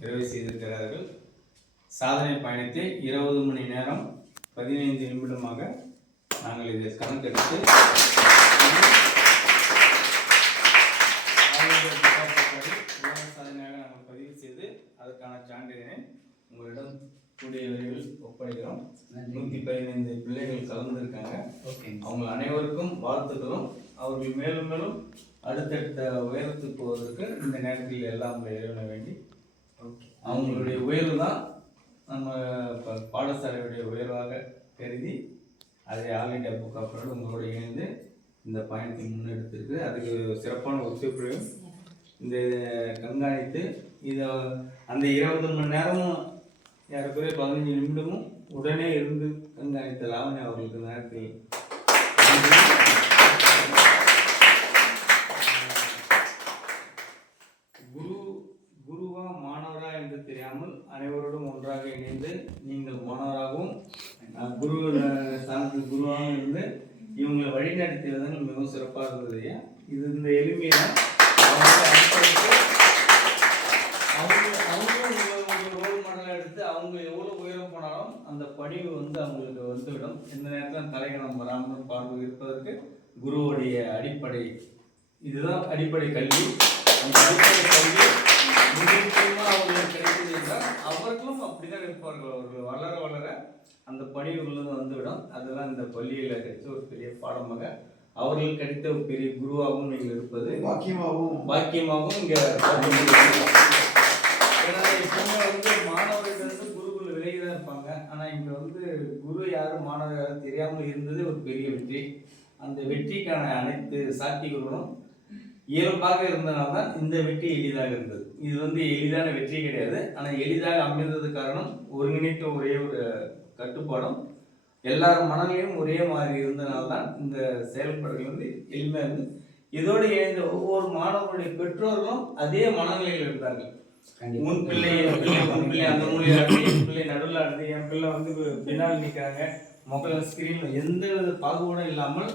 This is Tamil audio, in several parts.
நிறைவு செய்திருக்கிறார்கள். சாதனை பயணத்தை 20 மணி நேரம் 15 நிமிடமாக நாங்கள் இதை கணக்கெடுத்து சாதனையாக நாங்கள் பதிவு செய்து அதற்கான சான்றிதழை உங்களிடம் கூடிய விரைவில் ஒப்படைக்கிறோம். 115 பிள்ளைகள் கலந்துருக்காங்க. அவங்க அனைவருக்கும் வாழ்த்துக்களும். அவர்கள் மேலும் மேலும் அடுத்தடுத்த உயரத்துக்கு போவதற்கு இந்த நேரத்தில் எல்லாம் இறைவனை வேண்டி அவங்களுடைய உயர்வு தான் நம்ம பாடசாலையுடைய உயர்வாக கருதி அதை All India Book of World உங்களோடு இணைந்து இந்த பயணத்தை முன்னெடுத்திருக்கு. அதுக்கு சிறப்பான ஒத்துழைப்பையும் இந்த கண்காணித்து இதை அந்த 20 மணி நேரமும் ஏறக்குறைய 15 நிமிடமும் உடனே இருந்து கண்காணித்த லாவணி அவர்களுக்கு நேரத்தில் குருவா மாணவரா என்று தெரியாமல் அனைவரோடும் ஒன்றாக இணைந்து நீங்கள் மாணவராகவும் குரு சார்ந்த குருவாகவும் இருந்து இவங்களை வழிநடத்தியது மிகவும் சிறப்பாக இருந்தது. இது இந்த எளிமையை ரோல் மாடலாக எடுத்து அவங்க எவ்வளோ உயரம் போனாலும் அந்த பணிவு அவங்களுக்கு வந்துவிடும். எந்த நேரத்தில் தலைகணம் வராமல் பார்வை இருப்பதற்கு குருவுடைய அடிப்படை இதுதான் அடிப்படை கல்வி. அந்த அடிப்படை கல்வி முக்கியமாக அவர்களுக்கு கிடைத்தது என்றால் அவர்களும் அப்படிதான் இருப்பார்கள். அவர்கள் வளர வளர அந்த பணிவுகளும் வந்துவிடும். அதெல்லாம் இந்த பள்ளியில் கிடைச்ச ஒரு பெரிய பாடமாக அவர்களுக்கு கிடைத்த ஒரு பெரிய குருவாகவும் நீங்கள் இருப்பது பாக்கியமாகவும் இங்கே எப்பவுமே மாணவர்கள் குருக்குள்ள விலகிதான் இருப்பாங்க. ஆனால் இங்கே குரு யாரும் மாணவர் யாரும் தெரியாமல் இருந்தது ஒரு பெரிய வெற்றி. அந்த வெற்றிக்கான அனைத்து சாத்தியங்களும் இயல்பாக இருந்தனால தான் இந்த வெற்றி எளிதாக இருந்தது. இது எளிதான வெற்றி கிடையாது. ஆனால் எளிதாக அமைந்தது காரணம் ஒருங்கிணைத்த ஒரே ஒரு கட்டுப்பாடும் எல்லாரும் மனநிலையும் ஒரே மாதிரி இருந்தனால தான் இந்த செயல்பாடுகள் எளிமையாக இருந்து இதோடு இணைந்த ஒவ்வொரு மாணவர்களுடைய பெற்றோர்களும் அதே மனநிலையில் இருந்தார்கள். உன் பிள்ளை அந்த மொழி ஆடுது, என் பிள்ளை நடுவில் ஆடுது, என் பிள்ளை பின்னால் நிற்கிறாங்க, மொபைல் ஸ்கிரீன் எந்த பாகுபாடும் இல்லாமல்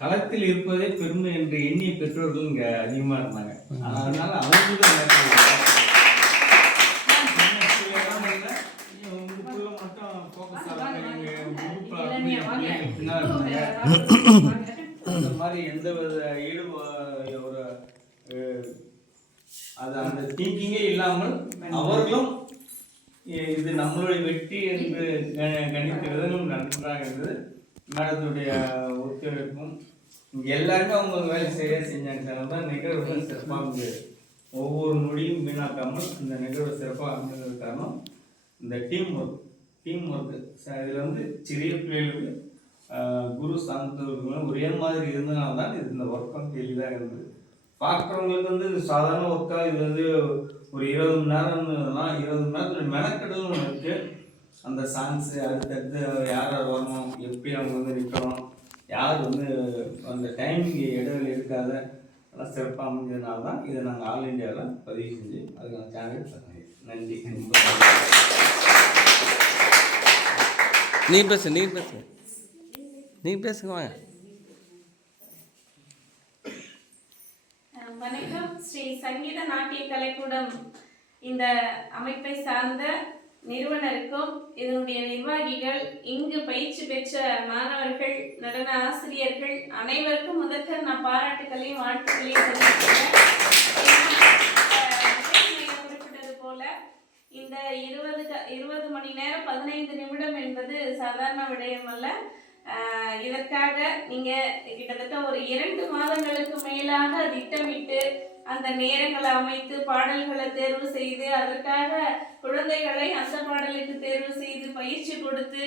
களத்தில் இருப்பதே பெருமை என்று எண்ணிய பெற்றோர்கள் இங்கே அதிகமாக இருந்தாங்க. அதனால அவங்களுக்கு அந்த மாதிரி எந்த வித ஒரு அது அந்த திங்கிங்கே இல்லாமல் அவர்களும் இது நம்மளுடைய வெற்றி என்று கணித்த விதமும் நன்றாக இருந்தது. மேடத்துடைய ஒத்துழைப்பும் எல்லாருமே அவங்க வேலை செஞ்சாங்க. தான் நிகழ்வு சிறப்பாக ஒவ்வொரு நொடியும் வீணாக்காமல் இந்த நிகழ்வு சிறப்பாக அமைந்தது காரணம் இந்த டீம் ஒர்க்கு. இதில் சிறிய பிள்ளைகளுக்கு குரு சார்ந்தவர்களும் ஒரே மாதிரி இருந்தனால தான் இது இந்த ஒர்க் எளிதாக இருந்தது. பார்க்குறவங்களுக்கு சாதாரண ஒர்க்காக இது ஒரு 20 மணி நேரம்னா 20 மணி நேரத்தில் மெனக்கெடலும் ஒன்று இருக்குது. அந்த சாங்ஸு அடுத்தடுத்து யார் வரணும், எப்படி அவங்க நிற்கணும், யார் அந்த டைமிங் இடைவெளி இருக்காத அதெல்லாம் சிறப்பாக அமைஞ்சதுனால தான் இதை நாங்கள் ஆல் இண்டியாவில் பதிவு செஞ்சு அதுக்கான சேனல் தரேன். நன்றி. நீ பேசுங்க வாங்க. வணக்கம். ஸ்ரீ சங்கீத நாட்டிய கலைக்கூடம் இந்த அமைப்பை சார்ந்த நிறுவனருக்கும் இதனுடைய நிர்வாகிகள், இங்கு பயிற்சி பெற்ற மாணவர்கள், நடன ஆசிரியர்கள் அனைவருக்கும் முதற்க நான் பாராட்டுகளையும் வாழ்த்துக்களையும் தெரிவிக்கிறேன். குறிப்பிட்டது போல இந்த 20 மணி நேரம் 15 நிமிடம் என்பது சாதாரண விடயம் அல்ல. இதற்காக நீங்க கிட்டத்தட்ட ஒரு 2 மாதங்களுக்கு மேலாக திட்டமிட்டு அந்த நேரங்களை அமைத்து பாடல்களை தேர்வு செய்து அதற்காக குழந்தைகளை அந்த பாடலுக்கு தேர்வு செய்து பயிற்சி கொடுத்து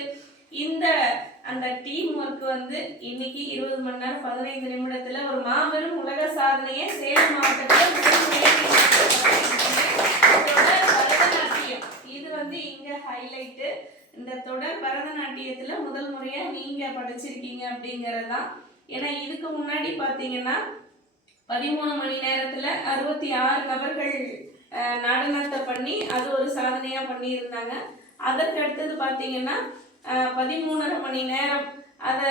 அந்த டீம் ஒர்க் இன்னைக்கு 20 மணி நேரம் 15 நிமிடத்துல ஒரு மாபெரும் உலக சாதனையை சேலம் மாவட்டத்தில் தொடர் பரதநாட்டியம் இது இங்க ஹைலைட்டு. இந்த தொடர் பரதநாட்டியத்துல முதல் முறையா நீங்க படிச்சிருக்கீங்க அப்படிங்கறதுதான். ஏன்னா இதுக்கு முன்னாடி பாத்தீங்கன்னா 13 மணி நேரத்துல 66 நபர்கள் நடனத்தை பண்ணி அது ஒரு சாதனையா பண்ணி இருந்தாங்க. அதற்கு அடுத்தது பாத்தீங்கன்னா 13.5 மணி நேரம் அதை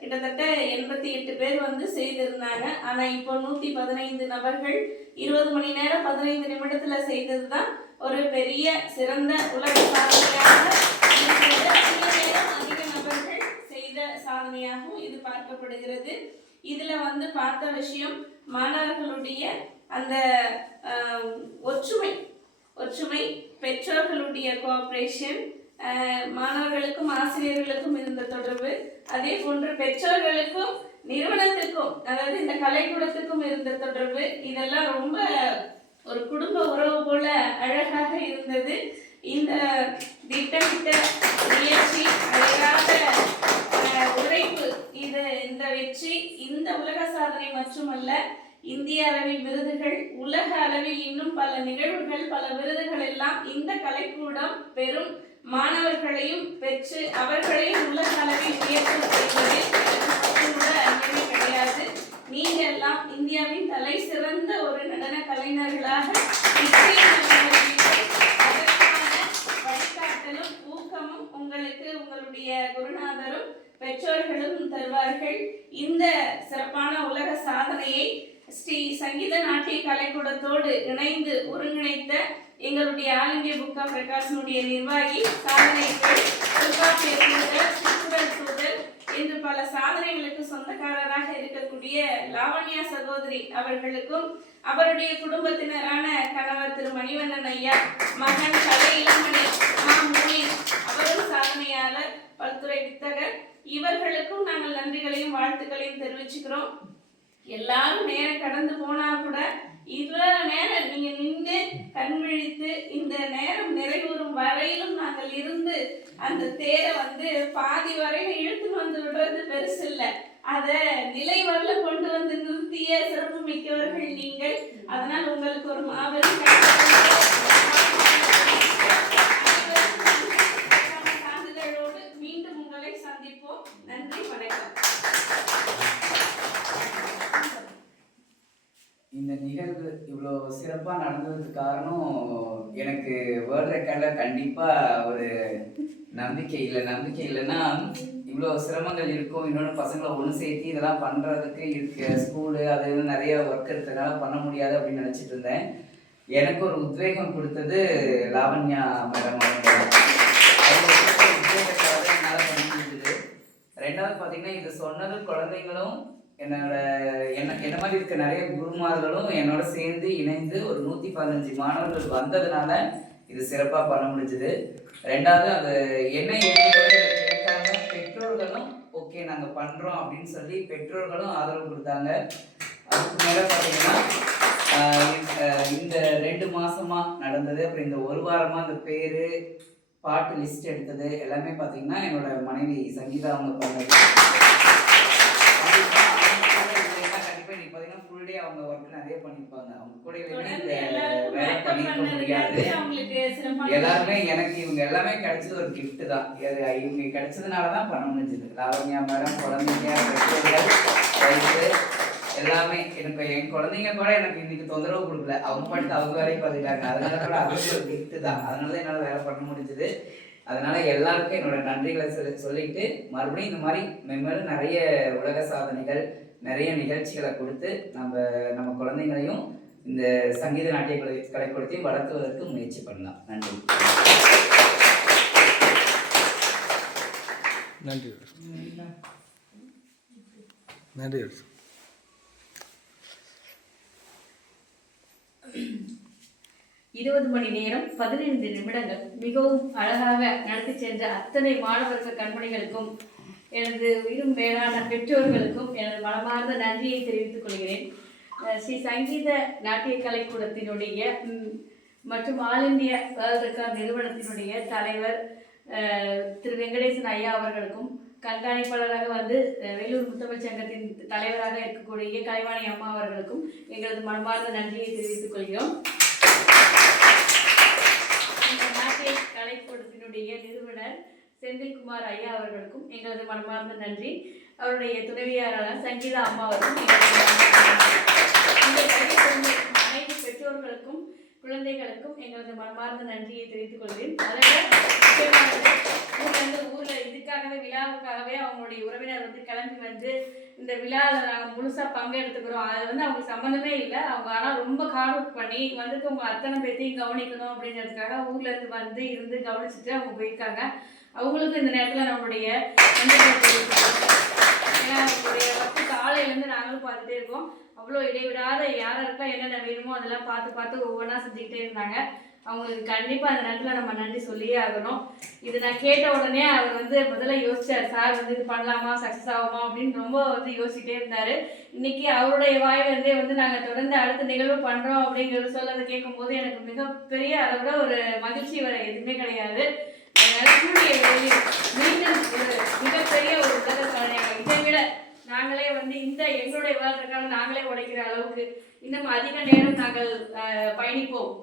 கிட்டத்தட்ட 88 பேர் வந்து செய்திருந்தாங்க. ஆனால் இப்போ 115 நபர்கள் 20 மணி நேரம் 15 நிமிடத்தில் செய்தது தான் ஒரு பெரிய சிறந்த உலக சாதனையாக இருக்கிறது. அதிக நேரம் அதிக நபர்கள் செய்த சாதனையாகவும் இது பார்க்கப்படுகிறது. இதில் வந்து பார்த்த விஷயம் மாணவர்களுடைய அந்த ஒற்றுமை, பெற்றோர்களுடைய கோஆப்ரேஷன், மாணவர்களுக்கும் ஆசிரியர்களுக்கும் இருந்த தொடர்பு, அதே போன்று பெற்றோர்களுக்கும் நிறுவனத்துக்கும், அதாவது இந்த கலைக்கூடத்துக்கும் இருந்த தொடர்பு, இதெல்லாம் ரொம்ப ஒரு குடும்ப உறவு போல அழகாக இருந்தது. இந்த திட்டமிட்ட முயற்சி, அழகாக உழைப்பு, இந்த வெற்றி இந்த உலக சாதனை மட்டுமல்ல, இந்திய அளவில் விருதுகள், உலக அளவில் இன்னும் பல நிகழ்வுகள், பல விருதுகள் எல்லாம் இந்த கலைக்கூடம் பெரும் மாணவர்களையும் பெற்று அவர்களையும் உலக அளவில் உயர்த்து செய்வது கிடையாது. நீங்க எல்லாம் இந்தியாவின் தலை சிறந்த ஒரு நடன கலைஞர்களாக வழிகாட்டலும் ஊக்கமும் உங்களுக்கு உங்களுடைய குருநாதரும் பெற்றோர்களும் தருவார்கள். இந்த சிறப்பான உலக சாதனையை ஸ்ரீ சங்கீத நாட்டிய கலைக்கூடத்தோடு இணைந்து ஒருங்கிணைத்த எங்களுடைய ஆல் இந்தியா புக் ஆஃப் ரெக்கார்ட்ஸினுடைய நிர்வாகி, சாதனைகள், சூழல் என்று பல சாதனைகளுக்கு சொந்தக்காரராக இருக்கக்கூடிய லாவண்யா சகோதரி அவர்களுக்கும், அவருடைய குடும்பத்தினரான கணவர் திரு மணிவண்ணன் ஐயா, மகன் கலை இளமணி அவரும் சாதனையாளர், பல்துறை வித்தகர், இவர்களுக்கும் நாங்கள் நன்றிகளையும் வாழ்த்துக்களையும் தெரிவிச்சுக்கிறோம். எல்லாரும் நேரம் கடந்து போனா கூட இவ்வளவு நேரம் நீங்க நின்று கண் விழித்து இந்த நேரம் நிறைவுறும் வரையிலும் நாங்கள் இருந்து அந்த தேரை வந்து பாதி வரையில இழுத்துன்னு வந்து விடுறது பெருசு இல்லை, அதை நிலை வரல கொண்டு வந்து நிறுத்திய சிறப்பு மிக்கவர்கள் நீங்கள். அதனால் உங்களுக்கு ஒரு மாபெரும் சான்றிதழோடு மீண்டும் உங்களை சந்திப்போம். நன்றி, வணக்கம். இந்த நிகழ்வு இவ்வளோ சிறப்பாக நடந்ததுக்கு காரணம் எனக்கு வேர்ல்ட் ரெக்கார்டில் கண்டிப்பாக ஒரு நம்பிக்கை இல்லைன்னா இவ்வளோ சிரமங்கள் இருக்கும். இன்னொன்று பசங்களை ஒன்று சேர்த்து இதெல்லாம் பண்ணுறதுக்கு இருக்க ஸ்கூலு அது நிறைய ஒர்க் இருக்கிறதுனால பண்ண முடியாது அப்படின்னு நினச்சிட்டு இருந்தேன். எனக்கு ஒரு உத்வேகம் கொடுத்தது லாவண்யா மேடம் அவங்க உத்வேகத்தால் என்னால் பண்ண முடியுது. ரெண்டாவது பார்த்தீங்கன்னா இது சொன்னது குழந்தைங்களும் என்ன மாதிரி இருக்க நிறைய குருமார்களும் என்னோட சேர்ந்து இணைந்து ஒரு 115 மாணவர்கள் வந்ததுனால இது சிறப்பாக பண்ண முடிஞ்சுது. ரெண்டாவது அது என்ன கேட்காம பெற்றோர்களும் ஓகே நாங்கள் பண்ணுறோம் அப்படின்னு சொல்லி பெற்றோர்களும் ஆதரவு கொடுத்தாங்க. அதுக்கு மேலே பார்த்தீங்கன்னா இந்த 2 மாதமாக நடந்தது, அப்புறம் இந்த 1 வாரமாக இந்த பேர் பாட்டு லிஸ்ட் எடுத்தது எல்லாமே பார்த்தீங்கன்னா என்னோட மனைவி சங்கீதா அவங்க பண்ணது. ஃபுல் டே அவங்க ஒர்க் நிறைய பண்ணிருப்பாங்க. அவங்க கூட வேலை பண்ணிருக்க முடியாது. எல்லாருமே எனக்கு இவங்க எல்லாமே கிடைச்சது ஒரு கிஃப்ட் தான். இவங்க கிடைச்சதுனாலதான் பண்ண முடிஞ்சது. லாவண்யா மேடம், குழந்தைங்க, பெற்றோர்கள், எல்லாமே எனக்கு என் குழந்தைங்க கூட எனக்கு இன்னைக்கு தொந்தரவு கொடுக்கல. அவங்க பண்ணிட்டு அவங்க வேலையை பார்த்துட்டாங்க. அதனால கூட அது ஒரு கிஃப்ட் தான். அதனால என்னால வேலை பண்ண முடிஞ்சது. அதனால எல்லாருக்கும் என்னோட நன்றிகளை சொல்லிட்டு மறுபடியும் இந்த மாதிரி மென்மேலும் நிறைய உலக சாதனைகள் நிறைய நிகழ்ச்சிகளை கொடுத்து நம்ம குழந்தைங்களையும் இந்த சங்கீத நாட்டிய கலைக்கூடத்தையும் வளர்த்துவதற்கு முயற்சி பண்ணலாம். நன்றி. நன்றி நன்றி. 20 மணி நேரம் 15 நிமிடங்கள் மிகவும் அழகாக நடத்தி சென்ற அத்தனை மாணவர்கள் கண்மணிகளுக்கும் எனது உயிரும் மேலான பெற்றோர்களுக்கும் எனது மனமார்ந்த நன்றியை தெரிவித்துக் கொள்கிறேன். ஸ்ரீ சங்கீத நாட்டிய கலைக்கூடத்தினுடைய மற்றும் ஆல் இந்தியா வேர்ல்ட் ரெக்கார்ட் நிறுவனத்தினுடைய தலைவர் திரு வெங்கடேசன் ஐயா அவர்களுக்கும், கண்காணிப்பாளராக வந்து வேலூர் முத்தமிழ் சங்கத்தின் தலைவராக இருக்கக்கூடிய கலைவாணி அம்மா அவர்களுக்கும் எங்களது மனமார்ந்த நன்றியை தெரிவித்துக் கொள்கிறோம். இந்த நாட்டிய கலைக்கூடத்தினுடைய நிறுவனர் செந்தில்குமார் ஐயா அவர்களுக்கும் எங்களது மனமார்ந்த நன்றி. அவருடைய துணைவியாரான சங்கீதா அம்மா அவர்களுக்கும் அனைத்து பெற்றோர்களுக்கும் குழந்தைகளுக்கும் எங்களது மனமார்ந்த நன்றியை தெரிவித்துக் கொள்கிறேன். அதோட ஊர்ல இதுக்காக இதுக்காகவே விழாவுக்காகவே அவங்களுடைய உறவினர் வந்து கிளம்பி வந்து இந்த விழாவில் நாங்கள் முழுசாக பங்கெடுத்துக்கிறோம். அது வந்து அவங்களுக்கு சம்மந்தமே இல்லை. அவங்க ஆனால் ரொம்ப ஹார்ட் ஒர்க் பண்ணி வந்திருக்கவங்க அத்தனை பேர்த்தையும் கவனிக்கணும் அப்படிங்கிறதுக்காக ஊர்லேருந்து வந்து இருந்து கவனிச்சுட்டு அவங்க போயிருக்காங்க. அவங்களுக்கும் இந்த நேரத்தில் நம்மளுடைய ஏன்னா அவங்களுடைய ஒர்க்கு காலையிலேருந்து நாங்களும் பார்த்துட்டே இருக்கோம். அவ்வளோ இடைவிடாத யாருக்கெல்லாம் என்னென்ன வேணுமோ அதெல்லாம் பார்த்து ஒவ்வொன்றா செஞ்சுக்கிட்டே இருந்தாங்க. அவங்களுக்கு கண்டிப்பாக அந்த நேரத்தில் நம்ம நன்றி சொல்லியே ஆகணும். இது நான் கேட்ட உடனே அவர் வந்து முதல்ல யோசிச்சார், சார் வந்து இது பண்ணலாமா சக்ஸஸ் ஆகுமா அப்படின்னு ரொம்ப வந்து யோசிச்சுட்டே இருந்தார். இன்னைக்கு அவருடைய வாயிலிருந்தே வந்து நாங்கள் தொடர்ந்து அடுத்த நிகழ்வு பண்ணுறோம் அப்படிங்கிறது சொல்லதை கேட்கும்போது எனக்கு மிகப்பெரிய அளவில் ஒரு மகிழ்ச்சி வர எதுவுமே கிடையாது. கூடிய வேலையில் மீண்டும் ஒரு மிகப்பெரிய ஒரு உலக சாதனையாக இதை விட நாங்களே வந்து இந்த எங்களுடைய வாழ்க்கைக்காக நாங்களே உடைக்கிற அளவுக்கு இன்னும் அதிக நேரம் நாங்கள் பயணிப்போம்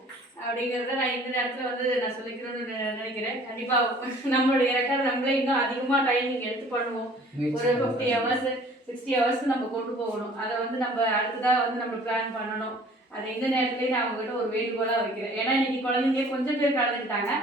அப்படிங்கிறத நான் இந்த நேரத்தில் வந்து நான் சொல்லிக்கிறோன்னு நினைக்கிறேன். கண்டிப்பாக நம்மளுடைய ரெக்கார்டு நம்மளே இன்னும் அதிகமாக டைமிங் எடுத்து பண்ணுவோம். ஒரு 50 hours 60 hours நம்ம கொண்டு போகணும். அதை வந்து நம்ம அடுத்ததாக வந்து நம்ம பிளான் பண்ணணும். அதை இந்த நேரத்துலேயே நான் அவங்ககிட்ட ஒரு வேண்டுகோளாக வைக்கிறேன். ஏன்னா இன்னைக்கு குழந்தைங்க கொஞ்சம் பேர் கலந்துக்கிட்டாங்க.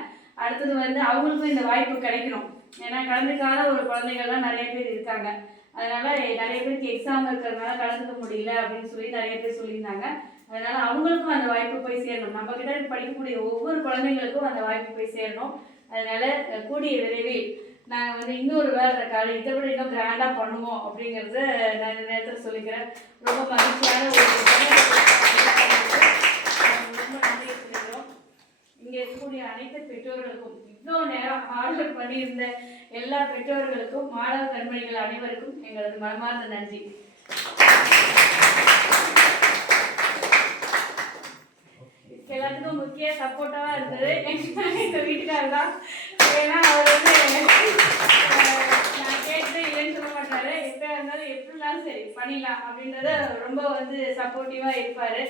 அடுத்தது வந்து அவங்களுக்கும் இந்த வாய்ப்பு கிடைக்கணும். ஏன்னா கலந்துக்காத ஒரு குழந்தைகள்லாம் நிறைய பேர் இருக்காங்க. அதனால நிறைய பேருக்கு எக்ஸாம் இருக்கிறதுனால கலந்துக்க முடியல அப்படின்னு சொல்லி நிறைய பேர் சொல்லியிருந்தாங்க. அதனால அவங்களுக்கும் அந்த வாய்ப்பு போய் சேரணும். நம்ம கிட்ட படிக்கக்கூடிய ஒவ்வொரு குழந்தைங்களுக்கும் அந்த வாய்ப்பு போய் சேரணும். அதனால கூடிய விரைவில் நாங்கள் வந்து இன்னொரு வேறு ரெக்கார்டு இதை விட இன்னும் கிராண்டாக பண்ணுவோம் அப்படிங்கிறத நான் இந்த நேரத்தில் சொல்லிக்கிறேன். ரொம்ப மகிழ்ச்சியான ஒரு ரொம்ப நன்றி சொல்லிக்கிறோம். இங்கே இருக்கக்கூடிய அனைத்து பெற்றோர்களுக்கும் இவ்வளோ நேரம் ஆர்டர் பண்ணியிருந்த எல்லா பெற்றோர்களுக்கும் மாணவ கண்மணிகள் அனைவருக்கும் எங்களது மனமார்ந்த நன்றி. எல்லாத்துக்கும் முக்கிய சப்போர்ட்டாக இருந்தது எங்கள் வீட்டுக்காரர் தான். ஏன்னா அவர் வந்து நான் கேட்டு இல்லைன்னு சொல்ல மாட்டாரு. எப்போ இருந்தாலும் எப்படினாலும் சரி பண்ணிடலாம் அப்படின்றத ரொம்ப வந்து சப்போர்ட்டிவாக இருப்பார்.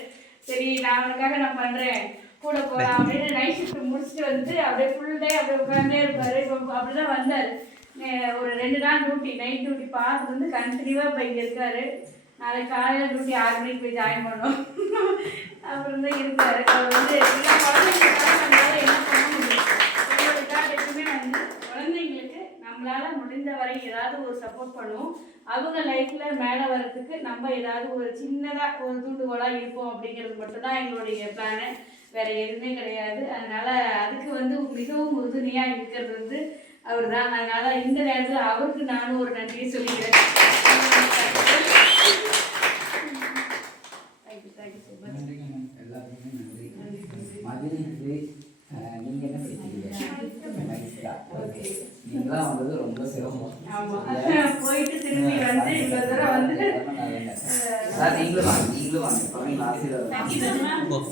சரி நான் அவனுக்காக நான் பண்ணுறேன் கூட போகலாம் அப்படின்னு நைட் ஷிஃப்ட் முடிச்சுட்டு வந்து அப்படியே ஃபுல் டே அப்படியே உட்காந்தே இருப்பார். இப்போ அப்படிதான் வந்தார். ஒரு 2 நாள் டியூட்டி நைட் டியூட்டி பார்த்து வந்து கண்டினியூவாக இப்போ இங்கே இருக்காரு. நாளைக்கு காலையில் டியூட்டி 6 மணிக்கு போய் ஜாயின் பண்ணோம். அப்புறம் தான் இருக்காரு. அவர் வந்து எல்லா குழந்தைங்களுக்காக நம்மளால என்ன பண்ண முடியும், எங்களுக்காக எப்பவுமே வந்து குழந்தைங்களுக்கு நம்மளால முடிந்த வரை ஏதாவது ஒரு சப்போர்ட் பண்ணுவோம். அவங்க லைஃப்பில் மேலே வர்றதுக்கு நம்ம ஏதாவது ஒரு சின்னதாக ஒரு தூண்டுகோலாக இருப்போம் அப்படிங்கிறது மட்டும்தான் எங்களுடைய பிளானு. வேறு எதுவுமே கிடையாது. அதனால் அதுக்கு வந்து மிகவும் உறுதுணையாக இருக்கிறது வந்து அவர் தான். அதனால் இந்த நேரத்தில் அவருக்கு நானும் ஒரு நன்றியை சொல்லிக்கிறேன். Thank you so much. எல்லாருக்குமே நன்றி. மதினிக்கு நீங்கள் என்ன படிக்கிறீங்க? நீங்களாம் வந்தது ரொம்ப சிரமம். போயிட்டு திரும்பி வந்து இவ்வளோ தூரம் வந்து நீங்களும் வாங்க ஆசீர்வாதம்.